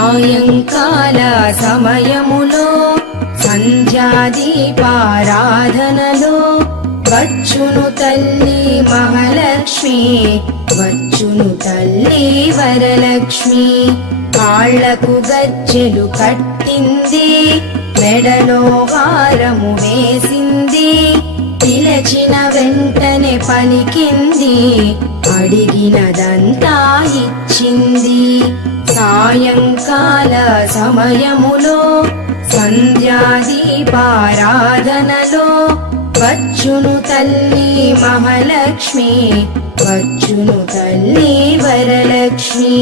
సాయంకాల సమయములో సంధ్యాదీపారాధనలో వచ్చును తల్లి మహాలక్ష్మి, వచ్చును తల్లి వరలక్ష్మి. కాళ్లకు గజ్జెలు కట్టింది, మెడలో హారము వేసింది, పిలచిన వెంటనే పలికింది, అడిగినదంతా ఇచ్చింది. సాయంకాల సమయములో సంధ్యాదీపారాధనలో వచ్చును తల్లి మహాలక్ష్మి, వచ్చును తల్లి వరలక్ష్మి.